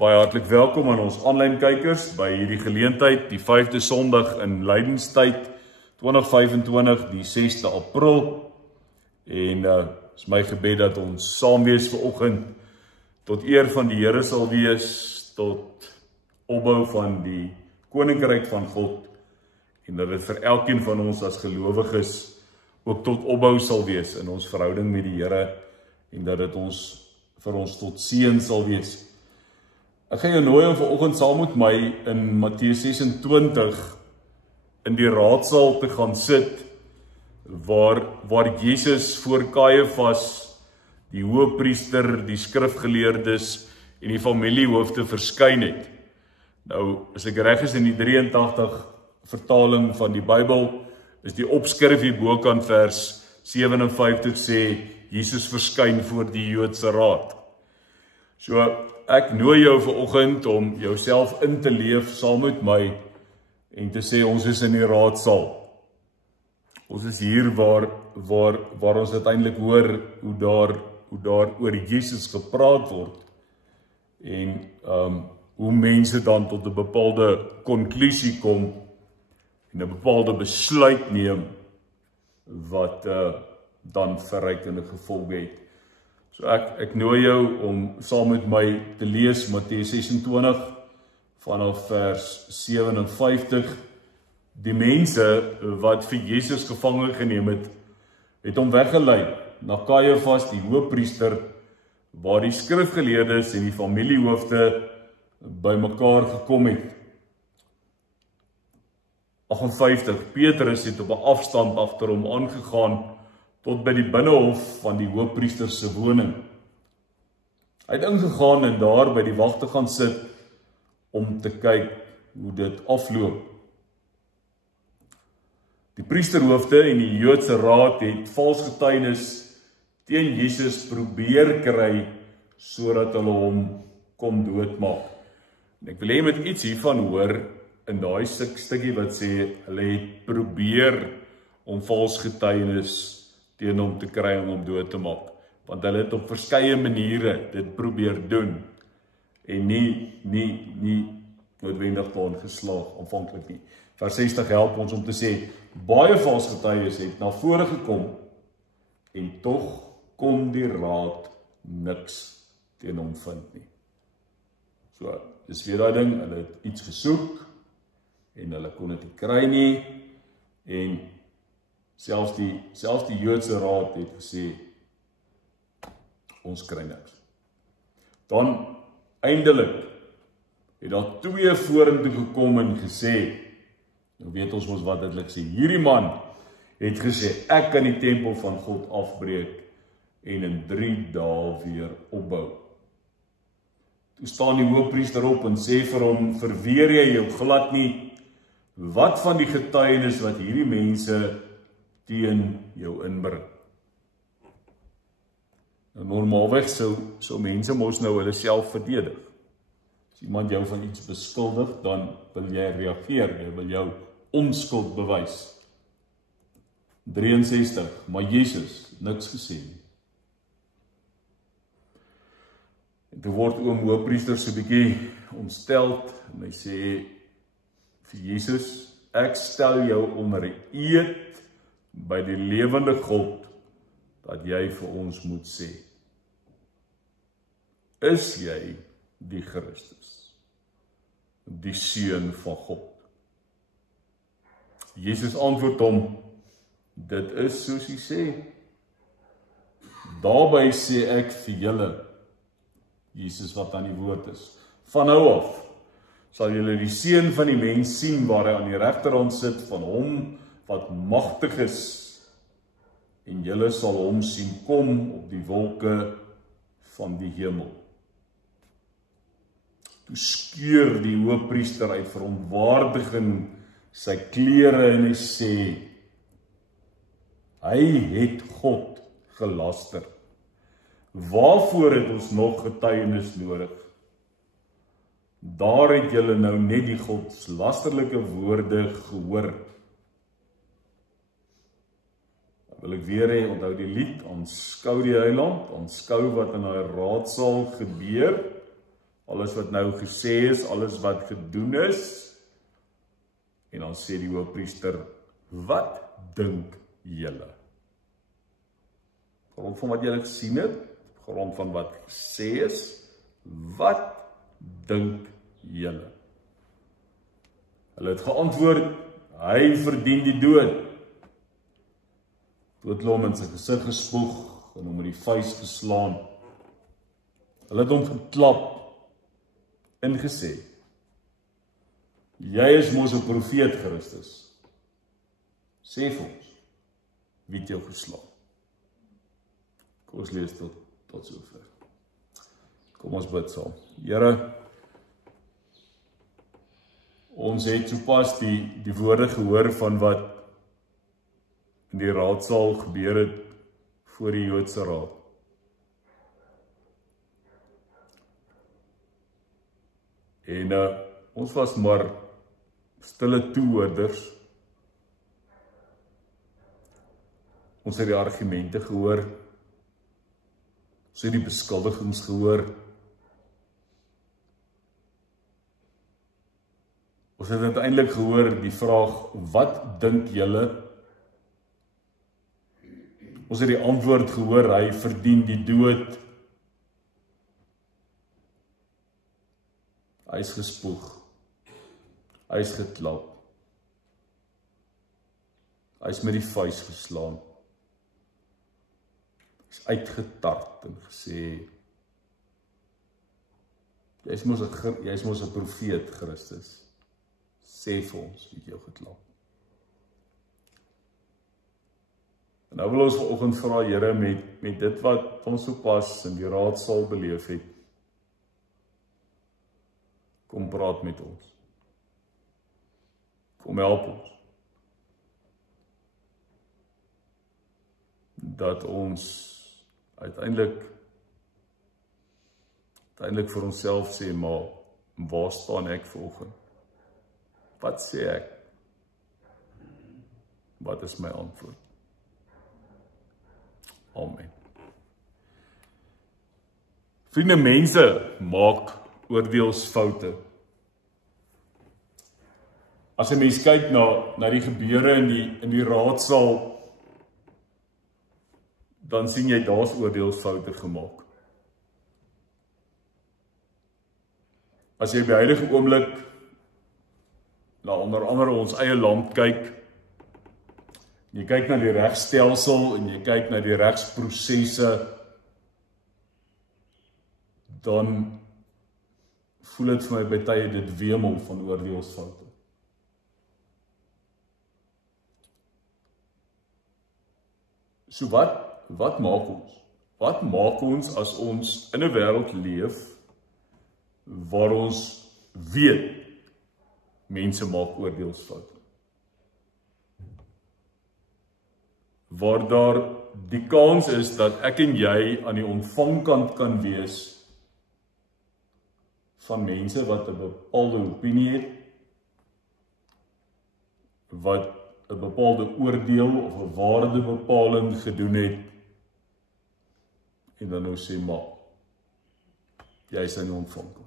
Baie hartlik welkom aan ons aanlyn kykers by hierdie geleentheid, die 5de Sondag in Lydenstyd 2025, die 6de April. En is my gebed dat ons saam wees vanoggend tot eer van die Here sal wees, tot opbou van die Koninkryk van God, en dat dit vir elkeen van ons as gelowiges ook tot opbou sal wees in ons verhouding met die Here, en dat dit vir ons tot seën sal wees. Ek gaan jou nooi om vanoggend saam met my in Matteus 26 in die raadsaal te gaan sit, waar Jesus voor Kajafas, die hoëpriester, die skrifgeleerdes en die familiehoofde verskyn het. Nou, as ek reg is in die 83 vertaling van die Bybel, is die opskrif hier bokant vers 57 sê, Jesus verskyn voor die Joodse raad. So, ek nooi jou vanoggend om jouself in te leef saam met my en te sê ons is in die raadsaal. Ons is hier waar ons uiteindelik hoor hoe daar oor Jesus gepraat word en hoe mense dan tot 'n bepaalde konklusie kom en 'n bepaalde besluit neem wat dan verrykende gevolge het. So ek nooi jou om saam met my te lees Matteus 26 vanaf vers 57. Die mense wat vir Jesus gevange geneem het hom weggelei na Kajafas, die hoëpriester, waar die skrifgeleerdes en die familiehoofde bymekaar gekom het. 58. Petrus het op 'n afstand agter hom aangegaan tot by die binnehof van die hoëpriester se woning. Hy het ingegaan en daar by die wagte gaan sit om te kyk hoe dit afloop. Die priesterhoofde en die Joodse raad het vals getuienis teen Jesus probeer kry sodat hulle hom kon doodmaak. En ek wil hê jy moet iets hiervan hoor in daai stukkie wat sê hulle het probeer om vals getuienis teen hom te kry om hom dood te maak, want hulle het op verskeie maniere dit probeer doen en nie noodwendig daarin geslaag aanvanklik nie. Vers 60 help ons om te sê baie vals getuies het na vore gekom en tog kon die raad niks teen hom vind nie. So, dis weer daai ding, hulle het iets gesoek en hulle kon dit nie kry nie en selfs die Joodse raad het gesê ons kry niks. Dan eindelik het daar twee vorentoe gekom en gesê, nou weet ons mos wat hulle sê, hierdie man het gesê ek kan die tempel van God afbreek en in 3 dae weer opbou. Toe staan die hoëpriester op en sê vir hom, verweer jy jou glad nie, wat van die getuienis wat hierdie mense teen jou inbring? Nou, normaalweg sou mense mos nou hulle self verdedig. As iemand jou van iets beskuldig, dan wil jy reageer, jy wil jou onskuld bewys. 63, maar Jesus niks gesê nie. En toe word oom hoëpriester so 'n bietjie ontsteld en hy sê vir Jesus, ek stel jou onder eed by die lewende God dat jy vir ons moet sê, is jy die Christus, die Seun van God? Jesus antwoord hom, dit is soos hy sê. Daarby sê ek vir julle, Jesus wat aan die woord is, van nou af sal julle die Seun van die mens sien waar hy aan die regterhand sit van hom wat magtig is, en julle sal hom sien kom op die wolke van die hemel. Toe skeur die hoëpriester uit verontwaardiging sy klere en hy sê, hy het God gelaster. Waarvoor het ons nog getuienis nodig? Daar het julle nou net die godslasterlike woorde gehoor. Wil ek weer hê, onthou die lied, aanskou die heiland, aanskou wat in daai raadsaal gebeur, alles wat nou gesê is, alles wat gedoen is. En dan sê die hoofpriester, wat dink julle? Op grond van wat julle gesien het, op grond van wat gesê is, wat dink julle? Hulle het geantwoord, hy verdien die dood. Toe het hulle hom in sy gesig gespoeg en hom met die vuis geslaan. Hulle het hom geklap en gesê, jy is mos 'n profeet, Christus. Sê vir ons, wie het jou geslaan? Kom ons lees tot sover. Kom ons bid saam. Here, ons het sopas die woorde gehoor van wat in die raadsaal gebeur het voor die Joodse raad. En ons was maar stille toehoorders. Ons het die argumente gehoor. Ons het die beskuldigings gehoor. Ons het uiteindelik gehoor die vraag, wat dink julle? Ons het die antwoord gehoor, hy verdien die dood. Hy is gespoeg. Hy is geklap. Hy is met die vuis geslaan. Hy is uitgetart en gesê, jy is mos 'n profeet, Christus. Sê vir ons, wie het jou geklap? En nou wil ons vanoggend vra, Here, met dit wat ons sopas in die raadsaal beleef het, kom praat met ons. Kom help ons. Dat ons uiteindelik vir onsself sê, maar waar staan ek vanoggend? Wat sê ek? Wat is my antwoord? Amen. Vriende, mense maak oordeelsfoute. As 'n mens kyk na die gebeure in die raadsaal, dan sien jy daar's oordeelsfoute gemaak. As jy by die huidige oomblik na onder andere ons eie land kyk, jy kyk na die regstelsel en jy kyk na die regsprosesse, dan voel dit vir my by tye dit wemel van oordeelsfoute. So wat maak ons? Wat maak ons as ons in 'n wêreld leef waar ons weet mense maak oordeelsfoute? Waar daar die kans is dat ek en jy aan die ontvangkant kan wees van mense wat 'n bepaalde opinie het, wat 'n bepaalde oordeel of 'n waardebepaling gedoen het, en dan nou sê, maar jy is in die ontvangkant.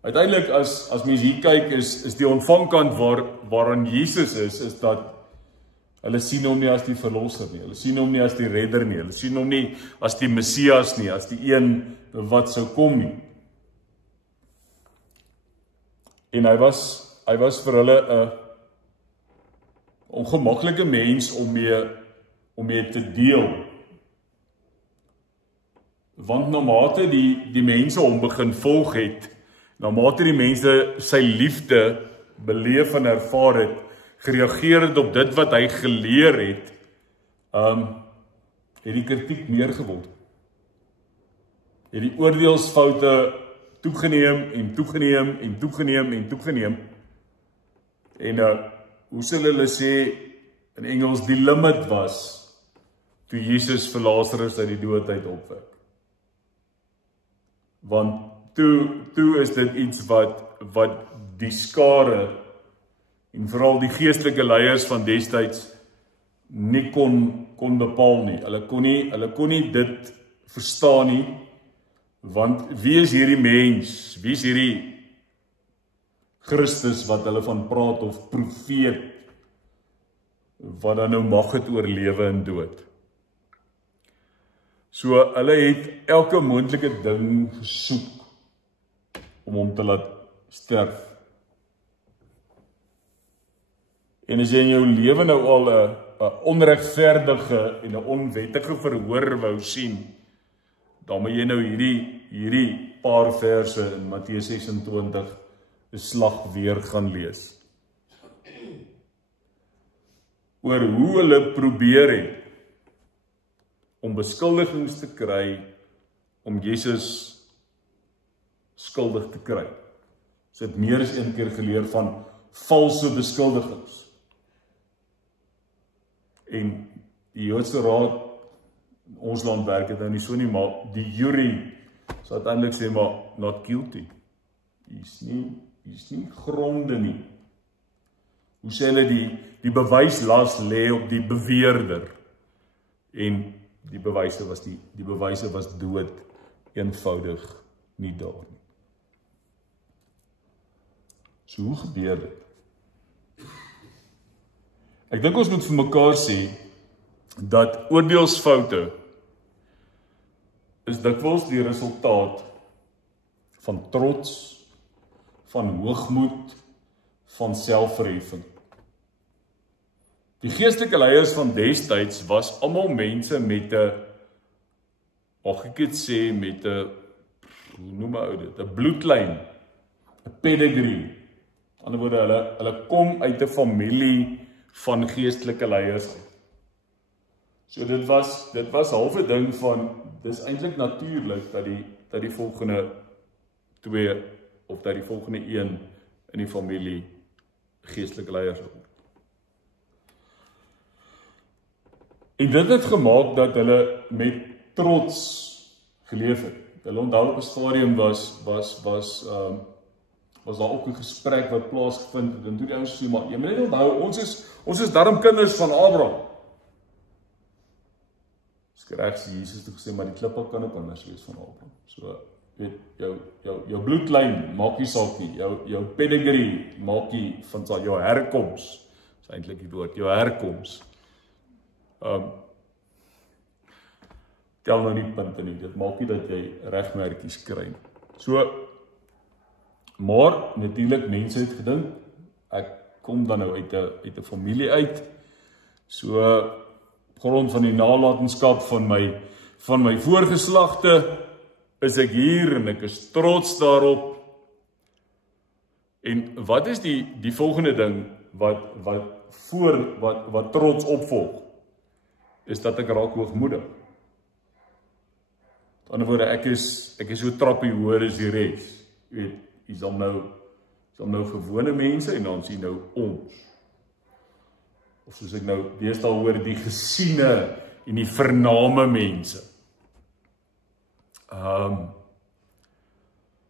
Uiteindelik, as mens hier kyk, is die ontvangkant waaraan Jesus is dat hulle sien hom nie as die verlosser nie, hulle sien hom nie as die redder nie, hulle sien hom nie as die Messias nie, as die een wat sou kom nie. En hy was vir hulle 'n ongemaklike mens om mee te deel. Want na mate die mense hom begin volg het, na mate die mense sy liefde beleef en ervaar het, gereageer het op dit wat hy geleer het, het die kritiek meer geword. Het die oordeelsfoute toegeneem en toegeneem en toegeneem en toegeneem. En hoe sal hulle sê in Engels, die limit was toe Jesus vir Lazarus uit die dood uit opwek. Want toe is dit iets wat die skare en veral die geestelike leiers van destyds nie kon bepaal nie. Hulle kon nie dit verstaan nie, Want wie is hierdie mens? Wie is hierdie Christus wat hulle van praat of profeet, wat dan nou mag het oor lewe en dood? So hulle het elke moontlike ding gesoek om hom te laat sterf. En as jy in jou lewe nou al 'n onregverdige en 'n onwettige verhoor wou sien, dan moet jy nou hierdie paar verse in Matteus 26 'n slag weer gaan lees. Oor hoe hulle probeer het om beskuldigings te kry, om Jesus skuldig te kry. Ons het meer as een keer geleer van valse beskuldigings. En die Joodse Raad, ons land werk het nou nie so nie, maar die jury sal uiteindelik sê, maar not guilty. Is nie gronde nie. Hoe sê hulle die bewyslas lê op die beweerder, en die bewyse was dood, eenvoudig nie daar nie. So hoe gebeur dit? Ek dink ons moet vir mekaar sê dat oordeelsfoute is dikwels die resultaat van trots, van hoogmoed, van selfverheffing. Die geestelike leiers van destyds was almal mense met 'n, mag ek dit sê, met 'n, hoe noem ou dit, 'n bloedlyn, 'n pedigree. Aan die ander woorde, hulle kom uit 'n familie van geestelike leiers uit. So dit was half 'n ding van, dis eintlik natuurlik dat die volgende twee of dat die volgende een in die familie geestelike leiers word. En dit het gemaak dat hulle met trots geleef het. Hulle onthou op 'n stadium was daar ook 'n gesprek wat plaasgevind het, en toe die ouens sê, maar jy moet net onthou, ons is darm kinders van Abraham. Skryf Jesus het gesê, maar die klippe kan ook anders wees van Abraham. So, weet, jou bloedlyn maak nie saak nie, jou pedigree maak nie van saak, jou herkoms, is eintlik die woord, jou herkoms. Tel nou nie punte nie, dit maak nie dat jy regmerkies kry. So, maar natuurlik mense het gedink, ek kom dan nou uit 'n familie uit, so op grond van die nalatenskap van my voorgeslagte is ek hier en ek is trots daarop. En wat is die volgende ding wat trots opvolg? Is dat ek raak hoogmoedig. Met ander woorde, ek is so trappie hoër as die res. Jy weet, is dan nou gewone mense en dan sien nou ons. Of soos ek nou deesdae hoor, die gesiene en die vername mense.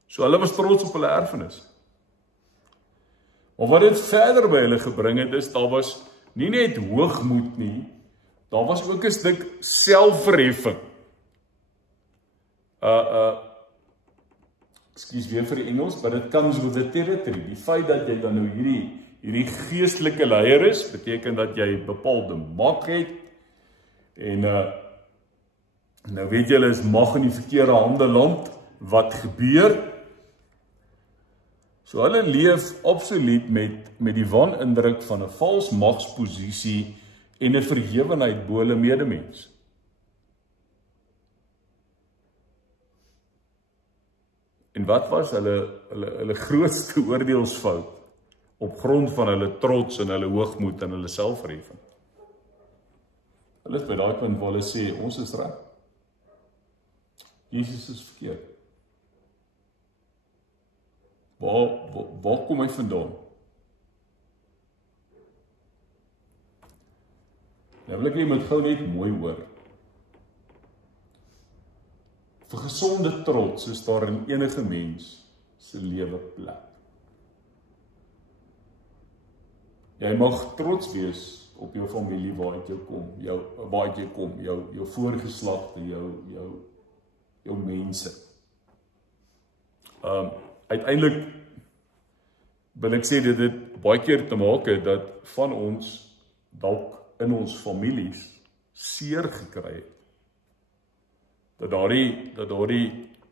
So hulle was trots op hulle erfenis. Maar wat dit verder by hulle gebring het, is daar was nie net hoogmoed nie, daar was ook 'n stuk selfverheffing. Ekskuus weer vir die Engels, but it comes with the territory. Die feit dat jy dan nou hierdie geestelike leier is, beteken dat jy bepaalde mag het, en nou weet julle, is mag in die verkeerde hande land, wat gebeur? So hulle leef absoluut met die wanindruk van 'n vals magsposisie en 'n verhewenheid bo hulle medemens. En wat was hulle grootste oordeelsfout op grond van hulle trots en hulle hoogmoed en hulle selfverheffing? Hulle is by daai punt waar hulle sê, ons is reg. Jesus is verkeerd. Waar kom hy vandaan? Nou wil ek jy moet gou net mooi hoor. Vir gesonde trots is daar in enige mens se lewe plek. Jy mag trots wees op jou familie waaruit jy kom, jou voorgeslagte, jou mense. Uiteindelik wil ek sê dat dit baie keer te maak het dat van ons dalk in ons families seer gekry het. Dat daardie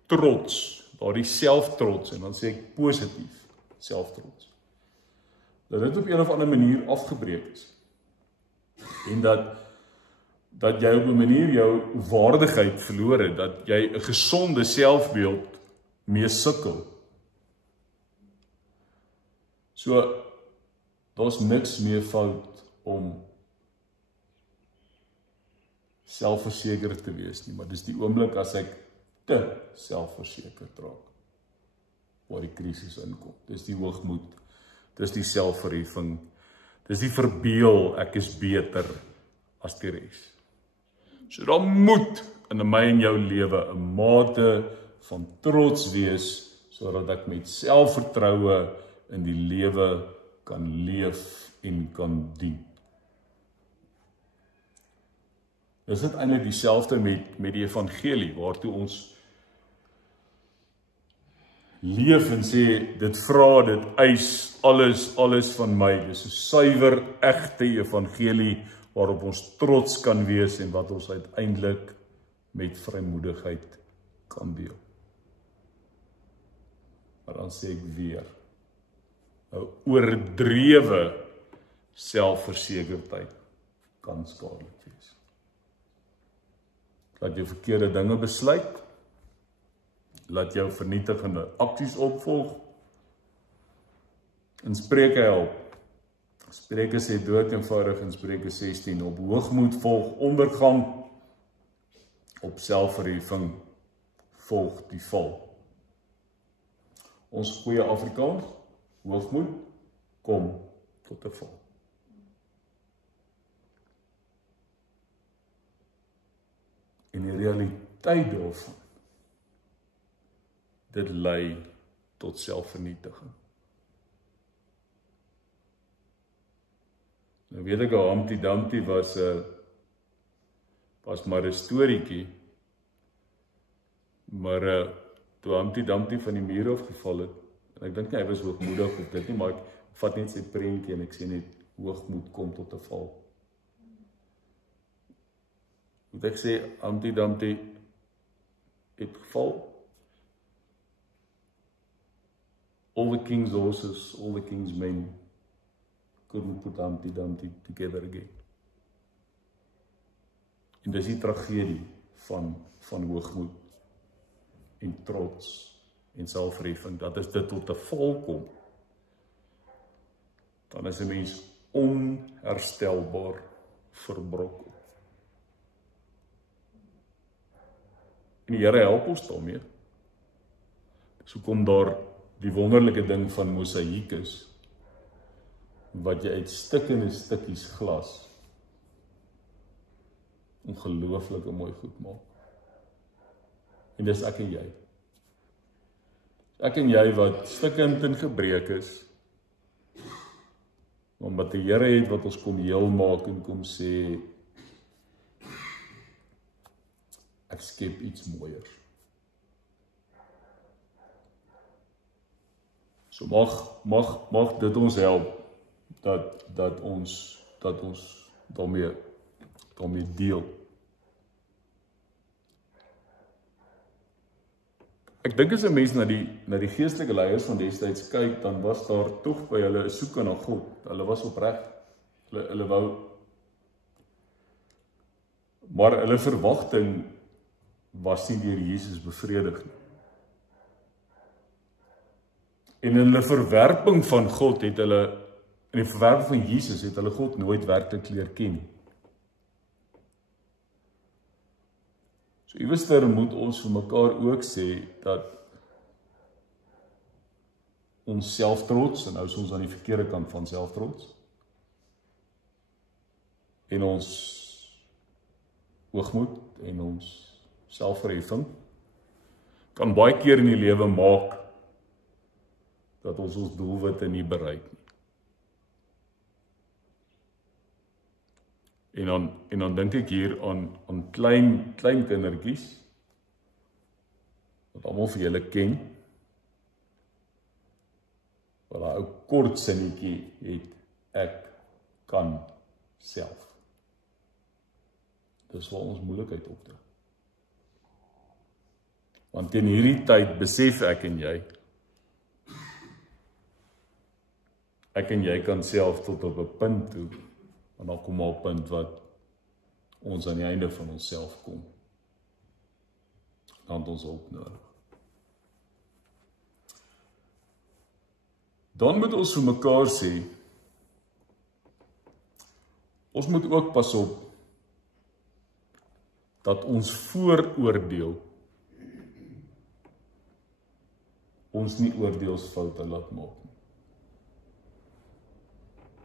trots, daardie selftrots, en dan sê ek positief selftrots, dat dit op een of ander manier afgebreek is. En dat jy op 'n manier jou waardigheid verloor het, dat jy 'n gesonde selfbeeld mee sukkel. So, daar's niks meer fout om selfverseker te wees nie, maar dis die oomblik as ek te selfverseker raak, waar die krisis inkom. Dis die hoogmoed, dis die selfverheffing, dis die verbeel, ek is beter as die res. So daar moet in my en jou lewe 'n mate van trots wees, sodat ek met selfvertroue in die lewe kan leef en kan dien. Dis dit eintlik dieselfde met die evangelie, waartoe ons leef en sê, dit vra, dit eis, alles van my. Dis 'n suiwer, egte evangelie, waarop ons trots kan wees en wat ons uiteindelik met vrymoedigheid kan deel. Maar dan sê ek weer, 'n oordrewe selfversekerdheid kan skadelik wees. Laat jou verkeerde dinge besluit, laat jou vernietigende aksies opvolg, en Spreuke help. Spreuke sê dood eenvoudig in Spreuke 16, op hoogmoed volg ondergang, op selfverheffing volg die val. Ons goeie Afrikaans, hoogmoed kom tot 'n val. En die realiteit daarvan, dit lei tot selfvernietiging. Nou weet ek al, Humpty Dumpty was maar 'n storieetjie, maar toe Humpty Dumpty van die muur afgeval het, en ek dink nie hy was hoogmoedig of dit nie, maar ek vat net sy prentjie en ek sê net, hoogmoed kom tot 'n val. Moet ek sê, Humpty Dumpty het geval. All the king's horses, all the king's men couldn't put Humpty Dumpty together again. En dis die tragedie van hoogmoed en trots en selfverheffing, dat as dit tot 'n val kom, dan is 'n mens onherstelbaar verbrokel. En die Here help ons daarmee. So kom daar die wonderlike ding van mosaïek is, wat jy uit stikkende stukkies glas ongelooflike mooi goed maak. En dis ek en jy. Ek en jy wat stikkend en gebreek is, omdat die Here het wat ons kom heel maak en kom sê, ek skep iets mooier. So mag dit ons help, dat ons daarmee deel. Ek dink as 'n mens na die geestelike leiers van destyds kyk, dan was daar tog by hulle 'n soeke na God. Hulle was opreg. Hulle wou, maar hulle verwagting was nie deur Jesus bevredig nie. En in hulle verwerping van God in die verwerping van Jesus het hulle God nooit werklik leer ken nie. So iewester moet ons vir mekaar ook sê dat ons selftrots, en nou is ons aan die verkeerde kant van selftrots, en ons hoogmoed en ons selfverheffing kan baie keer in die lewe maak dat ons doelwitte nie bereik nie. En dan dink ek hier aan klein kindertjies, wat almal vir julle ken, Wel, daai ou kort sinnetjie het ek kan self. Dis waar ons moeilikheid opdra. Want teen hierdie tyd besef ek en jy kan self tot op 'n punt toe, en dan kom maar 'n punt wat ons aan die einde van onsself kom. Dan het ons hulp nodig. Dan moet ons vir mekaar sê, ons moet ook pas op dat ons vooroordeel ons nie oordeelsfoute laat maak nie.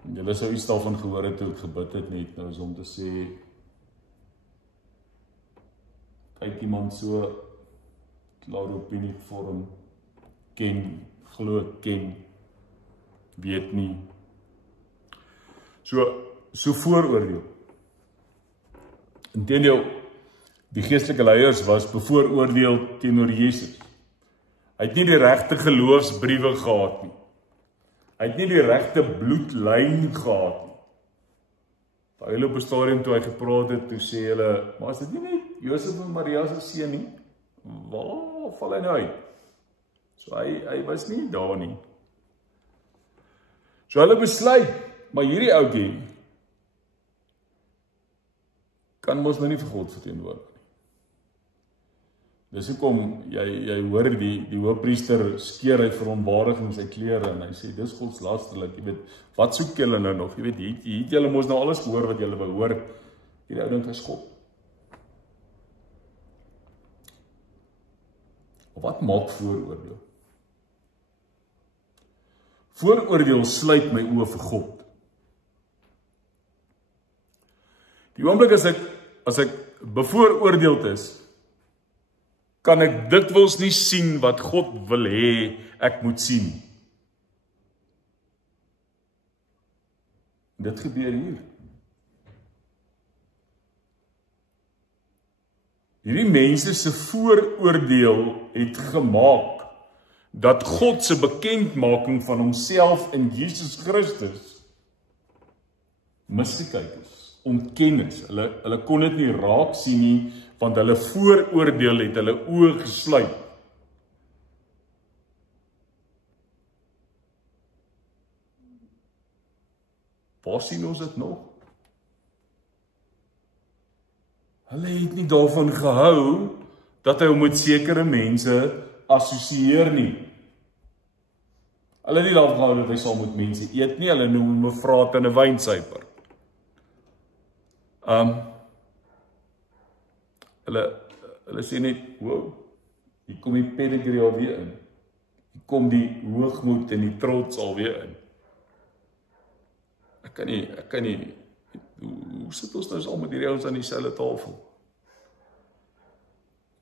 En julle sou iets daarvan gehoor het toe ek gebid het net nou, is om te sê, kyk iemand so, klare opinie vorm, ken, glo, ken, weet nie. So vooroordeel. Inteendeel, die geestelike leiers was bevooroordeel teenoor Jesus. Hy het nie die regte geloofsbriewe gehad nie. Hy het nie die regte bloedlyn gehad nie. By hulle op 'n stadium toe hy gepraat het, toe sê hulle, maar is dit nie net Josef en Maria se seun nie? Waar val hy nou uit? So hy was nie daar nie. So hulle besluit, maar hierdie ouetjie kan mos nou nie vir God verteenwoordig nie. Dis hoekom jy hoor die hoofpriester skeer hy verontwaardiging in sy klere en hy sê dis godslasterlik, jy weet, wat soek julle nou nog? Jy weet, hier het julle mos nou alles gehoor wat julle wou hoor. Hierdie ou dink hy's God. Wat maak vooroordeel? Vooroordeel sluit my oë vir God. Die oomblik as ek bevooroordeeld is, kan ek dikwels nie sien wat God wil hê ek moet sien. Dit gebeur hier. Hierdie mense se vooroordeel het gemaak dat God se bekendmaking van homself in Jesus Christus misgekyk is, ontken is. Hulle kon dit nie raak sien nie, want hulle vooroordeel het hulle oë gesluit. Waar sien ons dit nog? Hulle het nie daarvan gehou dat hy met sekere mense assosieer nie. Hulle het nie daarvan gehou dat hy saam met mense eet nie, hulle noem hom 'n vraat en 'n wynsuiper. Hulle sê net, wow, hier kom die pedigree alweer in. Hier kom die hoogmoed en die trots alweer in. Ek kan nie, hoe sit ons nou saam met hierdie ouens aan dieselfde tafel?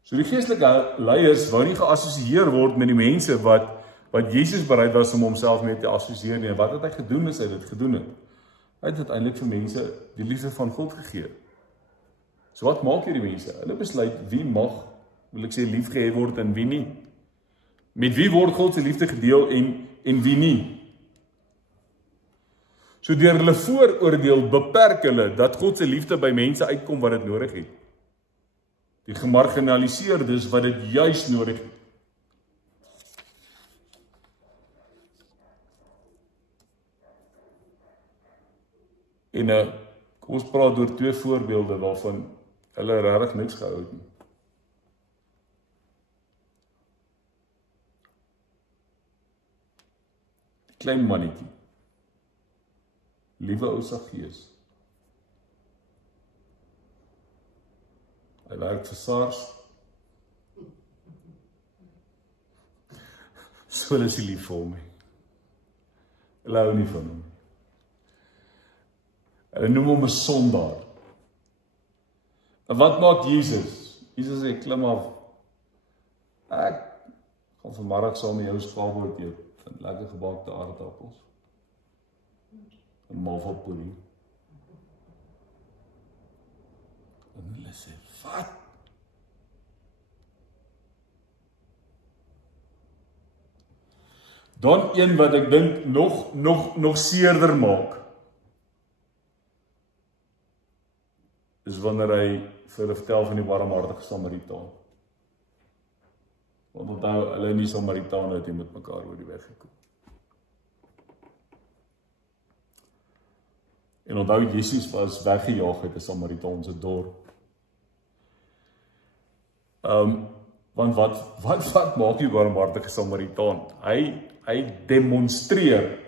So die geestelike leiers wou nie geassosieer word met die mense wat Jesus bereid was om homself mee te assosieer nie. En wat het hy gedoen as hy dit gedoen het? Hy het uiteindelik vir mense die liefde van God gegee. So wat maak hierdie mense? Hulle besluit wie mag, wil ek sê, liefgehê word en wie nie. Met wie word God se liefde gedeel en wie nie. So deur hulle vooroordeel beperk hulle dat God se liefde by mense uitkom wat dit nodig het. Die gemarginaliseerdes wat dit juis nodig het. En kom ons praat oor 2 voorbeelde waarvan hulle regtig niks gehou het nie. Die klein mannetjie. Liewe ou Saggeus. Hy werk vir SARS. So hulle is lief vir hom. Hulle hou nie van hom. Hulle noem hom 'n sondaar. En wat maak Jesus? Jesus sê, klim af. Ek gaan vanmiddag saam met jou skaapbrood eet. Vind lekker gebaakte aardappels. En malvapudding. En hulle sê, wat? Dan een wat ek dink nog seerder maak, is wanneer hy vir hulle vertel van die barmhartige Samaritaan. Want onthou, hulle en die Samaritane het met mekaar oor die weg gekom. En onthou, Jesus was weggejaag uit 'n Samaritaanse dorp. Want wat maak die barmhartige Samaritaan? Hy demonstreer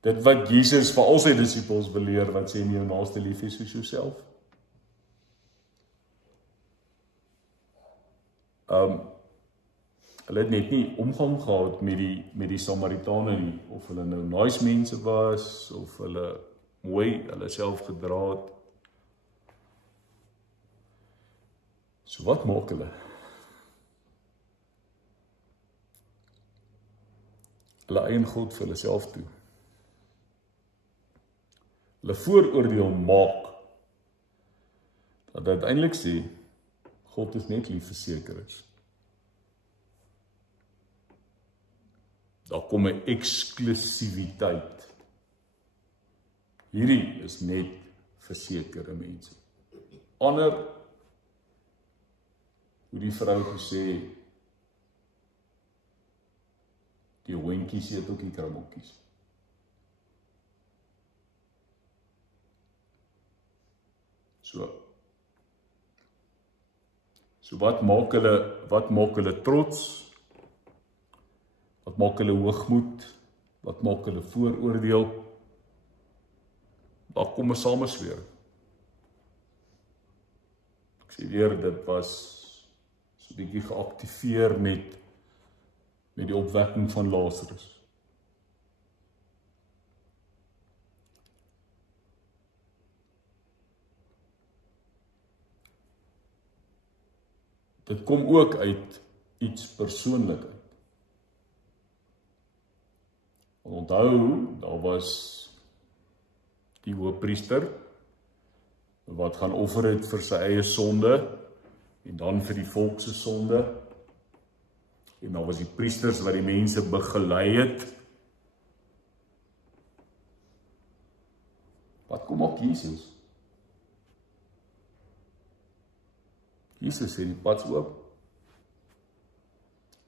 dit wat Jesus vir al sy disippels beleer, wat sê, jou naaste lief is soos jouself. Hulle het net nie omgang gehad met die Samaritane nie, of hulle nou nice mense was, of hulle mooi hulle self gedra het. So wat maak hulle? Hulle eien God vir hulle self toe. Hulle vooroordeel maak dat uiteindelik sê, God is net lief vir sekeres. Daar kom 'n eksklusiwiteit. Hierdie is net vir sekere mense. Ander, hoe die vrou gesê, die hondjies eet ook die krabbeltjies. So wat maak hulle trots? Wat maak hulle hoogmoed? Wat maak hulle vooroordeel? Daar kom 'n samesweer. Ek sê weer, dit was so 'n bietjie geaktiveer met die opwekking van Lazarus. Dit kom ook uit iets persoonlik uit. Onthou, daar was die hoëpriester wat gaan offer het vir sy eie sonde en dan vir die volk se sonde. En dan was die priesters wat die mense begelei het. Wat kom op Jesus? Jesus sê die pad is oop.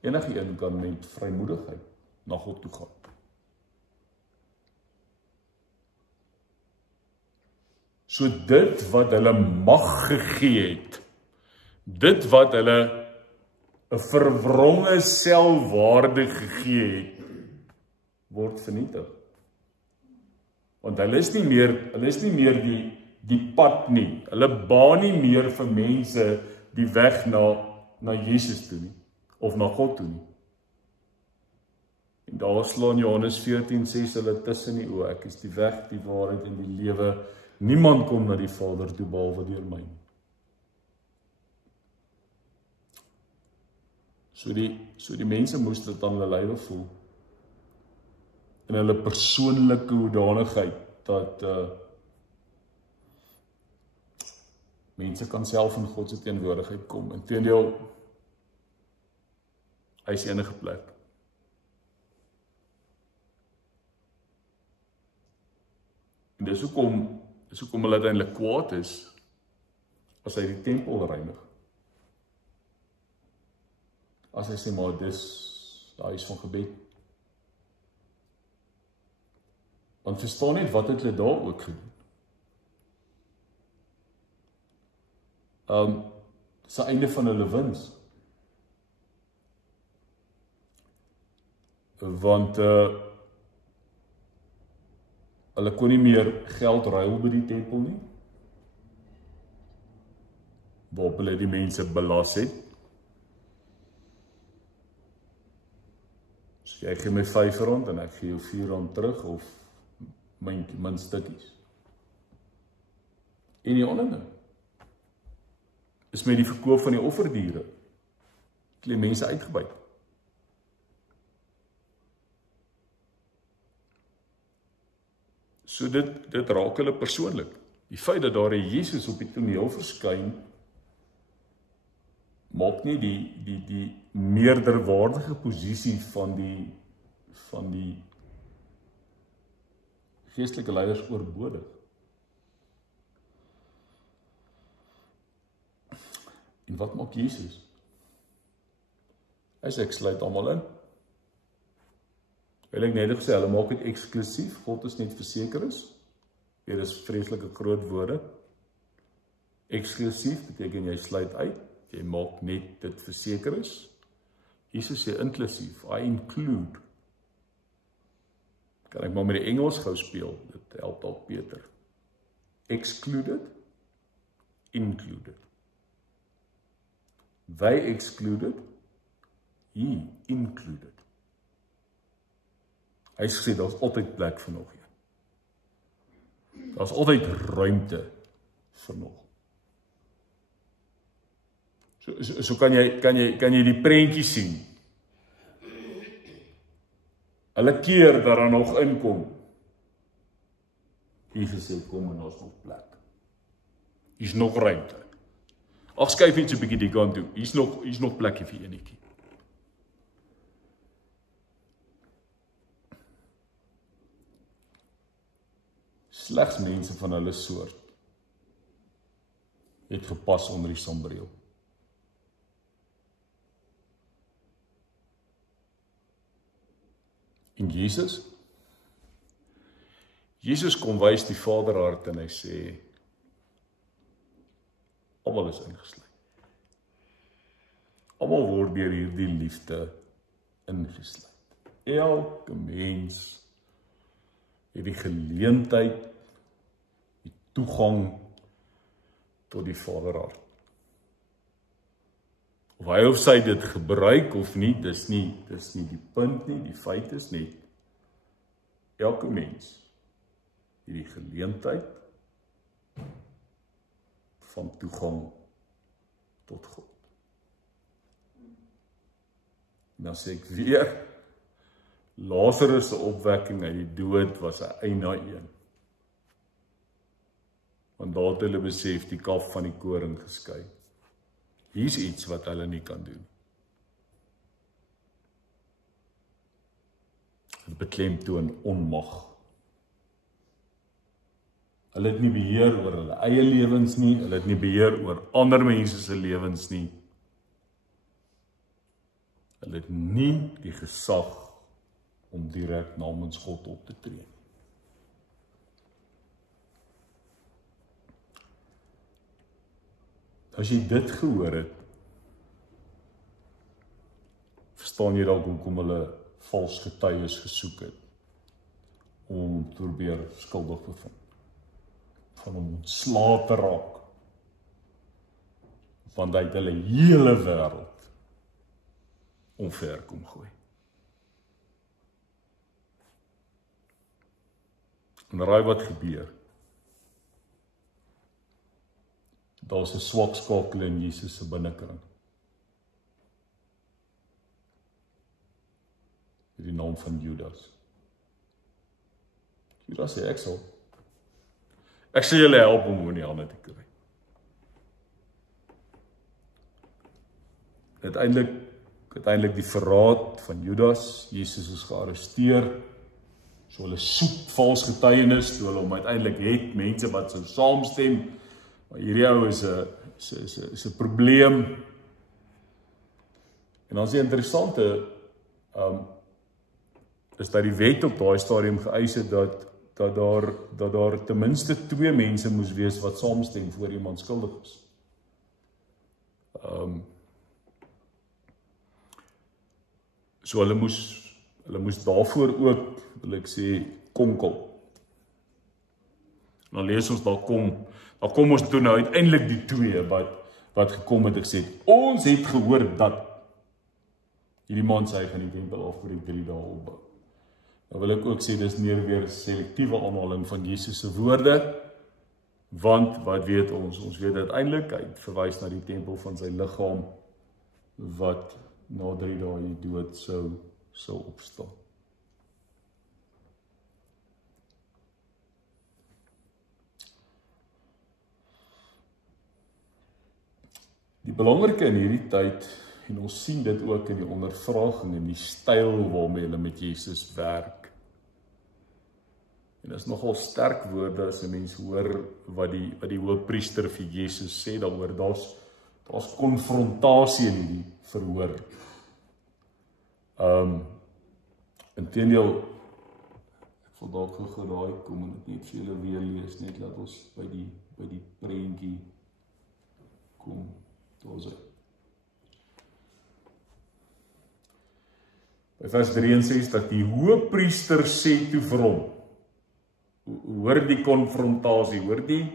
Enige een kan met vrymoedigheid na God toe gaan. So dit wat hulle mag gegee het, dit wat hulle 'n verwronge selfwaarde gegee het, word vernietig. Want hulle is nie meer die pad nie. Hulle baan nie meer vir mense die weg na Jesus toe nie, of na God toe nie. En daar slaan Johannes 14:6 hulle tussen die oë, ek is die weg, die waarheid en die lewe. Niemand kom na die Vader toe behalwe deur my. So die mense moes dit aan hulle lywe voel. In hulle persoonlike hoedanigheid, dat mense kan self in God se teenwoordigheid kom. Inteendeel, hy is enige plek. En dis hoekom hulle uiteindelik kwaad is, as hy die tempel reinig. As hy sê, maar dis die huis van gebed. Want verstaan net wat het hulle daar ook gedoen. Dis die einde van hulle wins. Want hulle kon nie meer geld ruil by die tempel nie, waarop hulle die mense belas het. So jy gee my R5 en ek gee jou R4 terug, of min stukkies. En die ander ding is met die verkoop van die offerdiere, het die mense uitgebuit. So dit raak hulle persoonlik. Die feit dat daar 'n Jesus op die toneel verskyn, maak nie die meerderwaardige posisie van van die geestelike leiers oorbodig. En wat maak Jesus? Hy sê, ek sluit almal in. Wil ek net gesê, hulle maak dit eksklusief, God is net verseker is. Hier is vreeslike groot woorde. Eksklusief beteken jy sluit uit, jy maak net dit verseker is. Jesus sê inklusief, I include. Kan ek maar met die Engels gou speel, dit help dalk beter. Excluded, included. They excluded, he included. Hy sê, daar is altyd plek vir nog een. Daar is altyd ruimte vir nog. So kan jy die prentjie sien. Hulle keer dat daar nog inkom. Jesus sê, kom en daar is nog plek. Hier is nog ruimte. Ag, skuif net so 'n bietjie die kant toe. Hier is nog plekkie vir enetjie. Slegs mense van hulle soort het gepas onder die sambreel. En Jesus kom wys die Vaderhart en hy sê, almal is ingesluit. Almal word deur hierdie liefde ingesluit. Elke mens het die geleentheid, die toegang tot die Vaderhart. Of hy of sy dit gebruik of nie, dis nie die punt nie, die feit is net, elke mens het die geleentheid van toegang tot God. En dan sê ek weer, Lazarus se opwekking uit die dood was 'n eina een. Want daar het hulle besef die kalf van die koring geskei. Hier's iets wat hulle nie kan doen. Dit beklemtoon onmag. Hulle het nie beheer oor hulle eie lewens nie, hulle het nie beheer oor ander mense se lewens nie. Hulle het nie die gesag om direk namens God op te tree. As jy dit gehoor het, verstaan jy dalk hoekom hulle vals getuies gesoek het om te probeer skuldig bevind, van hom ontslae te raak, want hy het hulle hele wêreld omver kom gooi. En raai wat gebeur? Daar is 'n swak skakel in Jesus se binnekring. In die naam van Judas. Judas sê, ek sal julle help om hom in die hande te kry. Uiteindelik die verraad van Judas, Jesus is gearresteer, so hulle soek vals getuienis, toe hulle hom uiteindelik het, mense wat sou saamstem, maar hierdie ou is 'n probleem. En dan is die interessante, is dat die wet op daai stadium geëis het dat daar ten minste 2 mense moes wees wat saamstem voor iemand skuldig is. So hulle moes daarvoor ook, wil ek sê, konkel. En dan lees ons, daar kom ons toe nou uiteindelik die 2 wat gekom het en gesê, ons het gehoor dat hierdie man sê hy gaan die tempel af vir die 3 dae opbou. Nou wil ek ook sê, dis weer selektiewe aanhaling van Jesus se woorde, want wat weet ons? Ons weet uiteindelik, hy verwys na die tempel van sy liggaam, wat na 3 dae die dood sou opstaan. Die belangrike in hierdie tyd En ons sien dit ook in die ondervraging en die styl waarmee hulle met Jesus werk. En dit is nogal sterk woorde as 'n mens hoor wat die hoofpriester vir Jesus sê daaroor. Daar's konfrontasie in die verhoor. Inteendeel, ek wil dalk gou daai kom en dit net vir julle weer lees, net laat ons by die prentjie kom. Daar's hy. By vers 63, die hoofpriester sê toe vir hom, hoor die konfrontasie, hoor die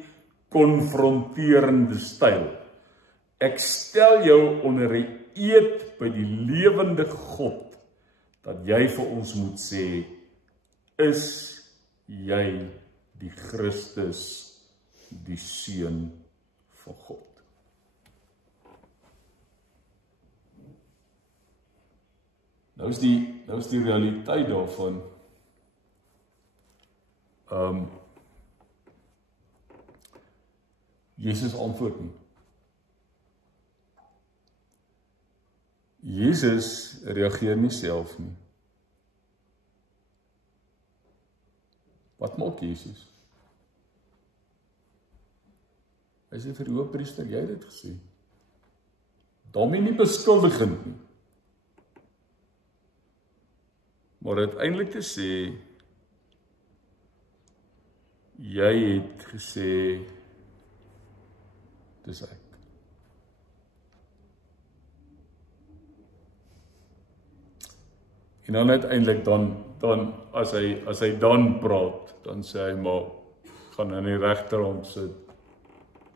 konfronterende styl. Ek stel jou onder 'n eed by die lewende God, dat jy vir ons moet sê, is jy die Christus, die Seun van God? Nou is die realiteit daarvan, Jesus antwoord nie. Jesus reageer nie self nie. Wat maak Jesus? Hy sê vir die hoofpriester, jy het dit gesê. Daarmee nie beskuldigend nie. Maar uiteindelik te sê, jy het gesê, dis ek. En dan uiteindelik dan as hy dan praat, dan sê hy maar gaan in die regterhand sit,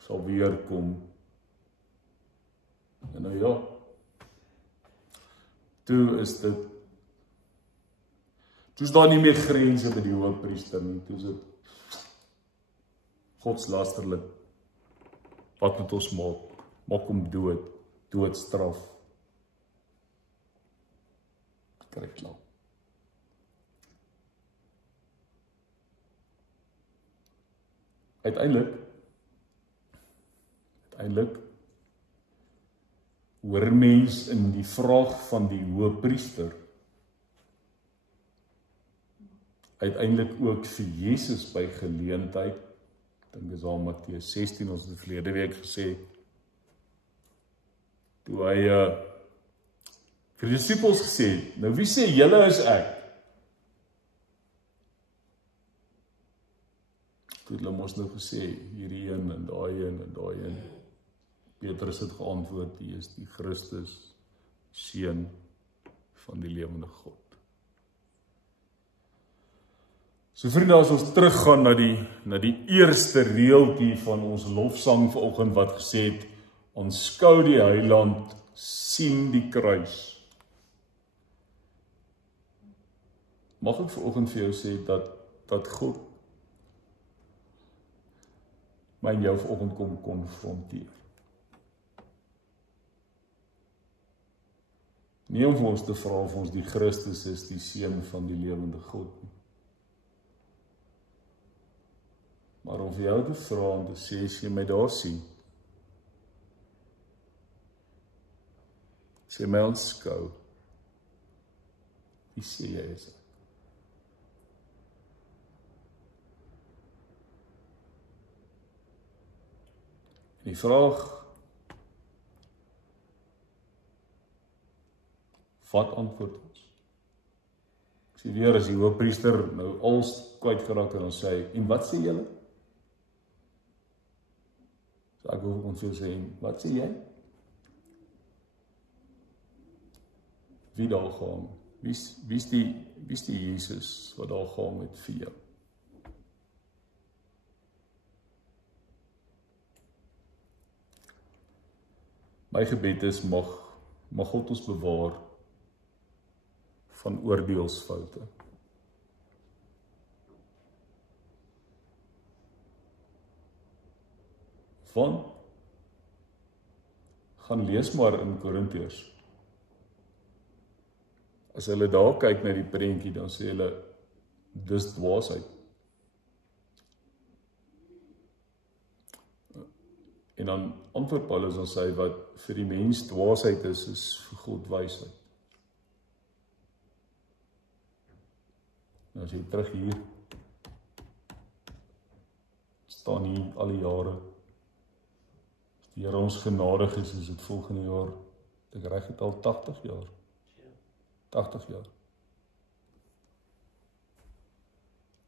sal weer kom. En nou ja. Toe is dit toe's daar nie meer grense by die hoofpriester nie, toe's dit godslasterlik. Wat moet ons maak? Maak hom doodstraf. Kry klaar. Uiteindelik hoor mens in die vraag van die hoofpriester uiteindelik ook vir Jesus by geleentheid. Ek dink dis al Matteus 16, ons het verlede week gesê, toe hy vir die disippels gesê, nou wie sê julle is ek? Toe het hulle mos nou gesê, hierdie een en daai een en daai een. Petrus het geantwoord, hy is die Christus, Seun van die lewende God. So vriende, as ons teruggaan na die eerste reeltjie van ons lofsang vanoggend wat gesê het, aanskou die heiland, sien die kruis. Mag ek vanoggend vir jou sê dat God my en jou vanoggend kom konfronteer. Nie om vir ons te vra of ons die Christus is, die Seun van die lewende God nie. Maar om vir jou te vra en te sê, as jy my daar sien, as jy my aanskou, wie sê jy is ek? En die vraag, wat antwoord ons? Ek sê weer, as die hoofpriester nou alles kwyt geraak en ons sê, en wat sê julle? So ek wil ons veel sê, wat sê jy? Wie daar gaan? Wie is die Jesus wat daar gaan met vir jou? My gebed is, mag God ons bewaar van oordeelsfoute. Want, gaan lees maar in Korintiërs. As hulle daar kyk na die prentjie, dan sê hulle, dis dwaasheid. En dan antwoord Paulus en sê wat vir die mens dwaasheid is vir God wysheid. Nou as jy terug hier, staan hier al die jare, as die Here ons genadig is dit volgende jaar, ek reg het al 80 jaar. 80 jaar.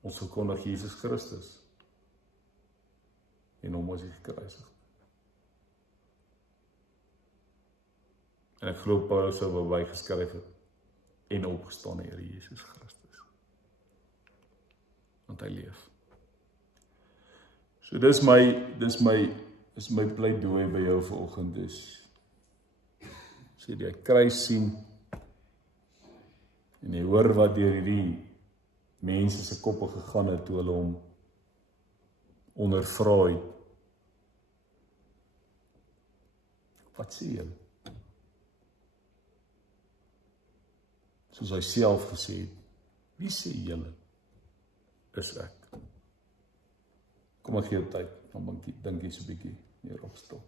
Ons verkondig Jesus Christus en hom as hy gekruisig. En ek glo Paulus sou by geskryf het en opgestaan die Here Jesus Christus. Want hy leef. So dis my pleidooi by jou vanoggend is. Sê jy kruis sien en jy hoor wat deur hierdie mense se koppe gegaan het toe hulle hom ondervra het. Wat sê jy? Soos hy self gesê het, wie sê julle is ek? Kom ek gee jou tyd, dan dink jy so 'n bietjie meer opstel.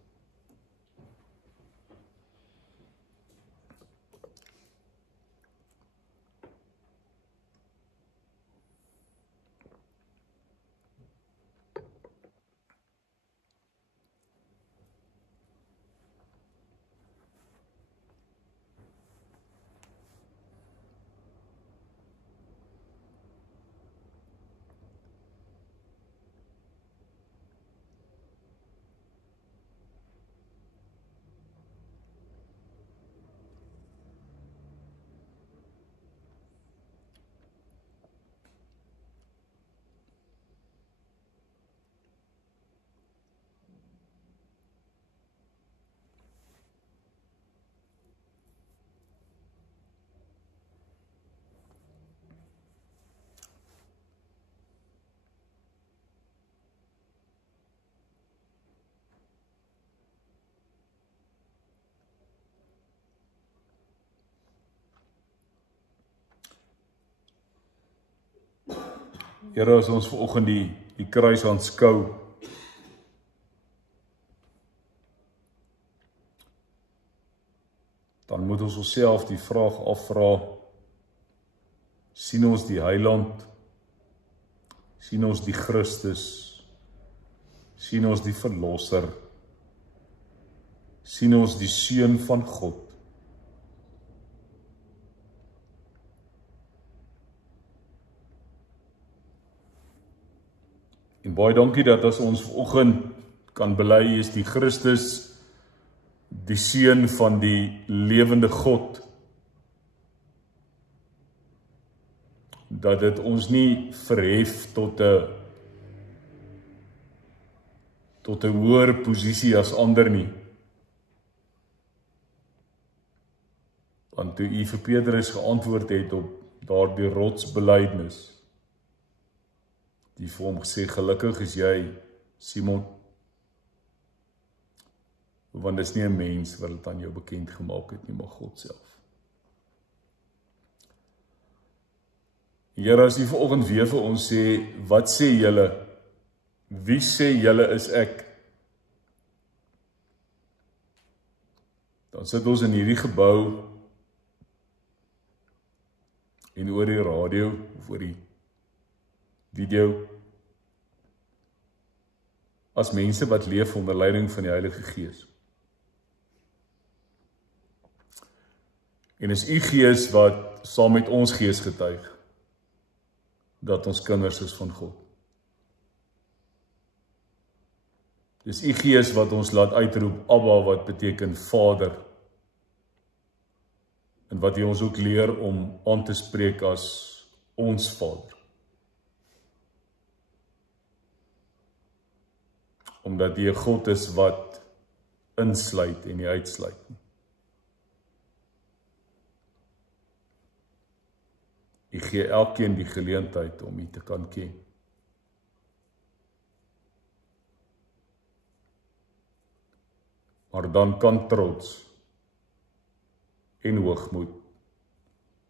Here, as ons vanoggend die kruis aanskou, dan moet ons onsself die vraag afvra, sien ons die Heiland, sien ons die Christus, sien ons die Verlosser, sien ons die Seun van God. En baie dankie dat as ons vanoggend kan bely is die Christus, die Seun van die lewende God, dat dit ons nie verhef tot 'n hoër posisie as ander nie. Want toe u vir Petrus geantwoord het op daardie rotsbelydenis, die vir hom gesê, gelukkig is jy, Simon, want dit is nie 'n mens wat dit aan jou bekend gemaak het nie, maar God self. Here, as u vanoggend weer vir ons sê, wat sê julle? Wie sê julle is ek? Dan sit ons in hierdie gebou en oor die radio of oor die video as mense wat leef onder leiding van die Heilige Gees. En is u Gees wat saam met ons gees getuig dat ons kinders is van God. Dis u Gees wat ons laat uitroep Abba, wat beteken Vader, en wat hy ons ook leer om aan te spreek as ons Vader. Omdat hy 'n God is wat insluit en nie uitsluit nie. Hy gee elkeen die geleentheid om u te kan ken. Maar dan kan trots en hoogmoed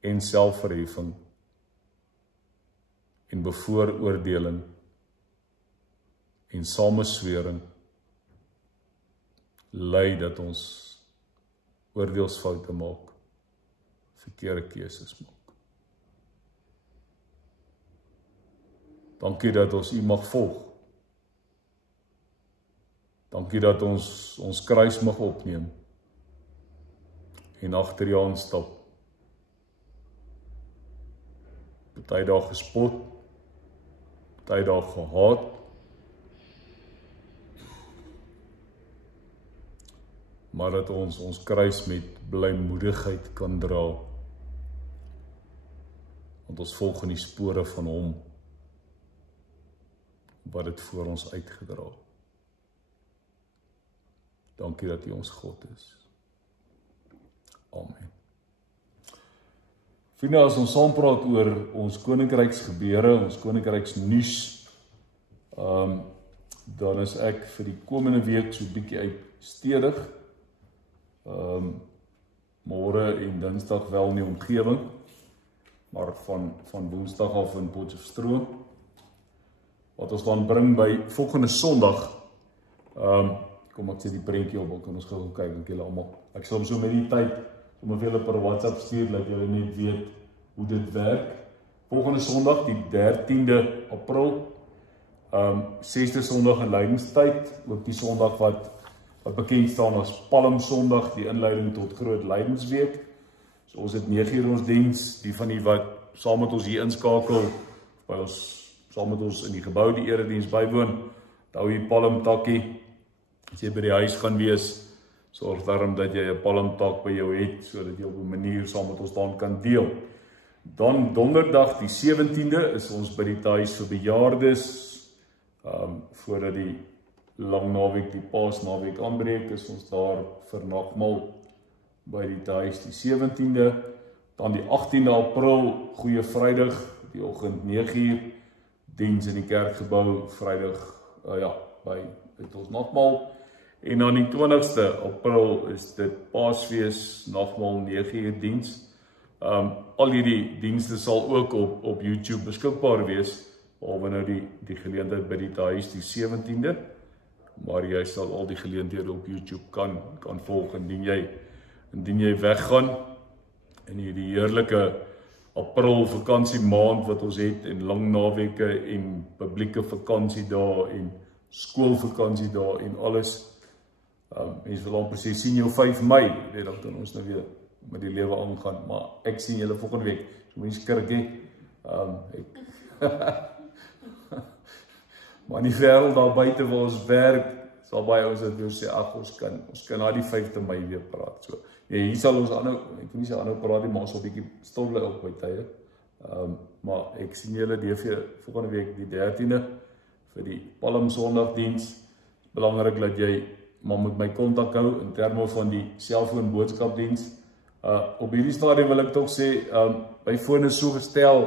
en selfverheffing en bevooroordeling en sameswering lei dat ons oordeelsfoute maak, verkeerde keuses maak. Dankie dat ons U mag volg. Dankie dat ons kruis mag opneem en agter U aanstap. Party dae gespot, party dae gehaat, maar dat ons kruis met blymoedigheid kan dra, want ons volg in die spore van Hom, wat het voor ons uitgedra. Dankie dat U ons God is. Amen. Vriende, as ons saam praat oor ons koninkryksgebeure, ons koninkryksnuus, dan is ek vir die komende week so bietjie uitstedig. Môre en Dinsdag wel in die omgewing, maar van Woensdag af in Potchefstroom. Wat ons dan bring by volgende Sondag, kom ek sê die prentjie op, kan ons gou kyk, dank julle almal. Ek sal so met die tyd, om julle per WhatsApp stuur, dat julle net weet hoe dit werk. Volgende Sondag, die 13de April, 6de Sondag in Lydenstyd, ook die Sondag wat bekend staan as Palmsondag, die inleiding tot Groot Lydensweek. So ons het 9 uur ons diens, die van die wat saam met ons hier inskakel, by ons saam met ons in die gebou die erediens bywoon, hou jy palmtakkie, as jy by die huis gaan wees, sorg daarom dat jy 'n palmtak by jou het, sodat jy op 'n manier saam met ons dan kan deel. Dan donderdag die 17de is ons by die huis vir bejaardes, voordat die lang naweek, die Paasnaweek aanbreek, is ons daar vir nagmaal by die huis die 17de, dan die 18de April, Goeie Vrydag, die oggend 9 uur, diens in die kerkgebou, Vrydag, by ons nagmaal, en dan die 20ste April is dit Paasfees, nagmaal 9 uur diens. Al hierdie dienste sal ook op YouTube beskikbaar wees, behalwe nou die geleentheid by die huis die 17de, maar jy sal al die geleenthede op YouTube kan volg, indien jy weggaan, in hierdie heerlike April vakansiemaand wat ons het, en lang naweke, en publieke vakansiedae, en skoolvakantiedae, en alles. Mens wil amper sê, sien jou 5 Mei, dan kan ons nou weer met die lewe aangaan, maar ek sien julle volgende week, so mens skrik nie, maar in die wêreld daar buite waar ons werk, sal baie ons dit weer sê, ons kan na die 5de Mei weer praat, so, hier sal ons aanhou, ek kan nie sê aanhou praat nie, maar ons sal bietjie stil bly op by tye, maar ek sien julle DV volgende week die 13de, vir die Palmsondagdiens, belangrik dat jy maar met my kontak hou, in terme van die selfoon boodskapdiens. Op hierdie stadium wil ek toch sê, my foon is so gestel,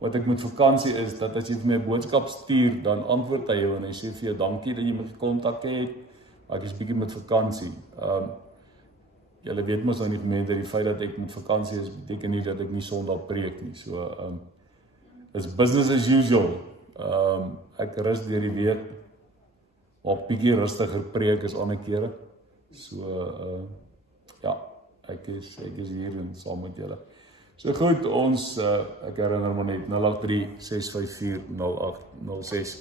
wat ek met vakansie is, dat as jy vir my boodskap stuur, dan antwoord hy jou, en hy sê vir jou, dankie dat jy my gekontak het, maar ek is bietjie met vakansie. Julle weet mos nou nie meer, dat die feit dat ek met vakansie is, beteken nie dat ek nie Sondag preek nie, so, is business as usual. Ek rus deur die week, maar bietjie rustiger preek is ander kere, so, ek is hier en saam met julle. So goed, ek herinner maar net, 083-654-0806.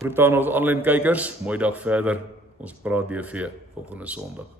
Groet aan ons aanlyn kykers, mooi dag verder, ons praat DV volgende Sondag.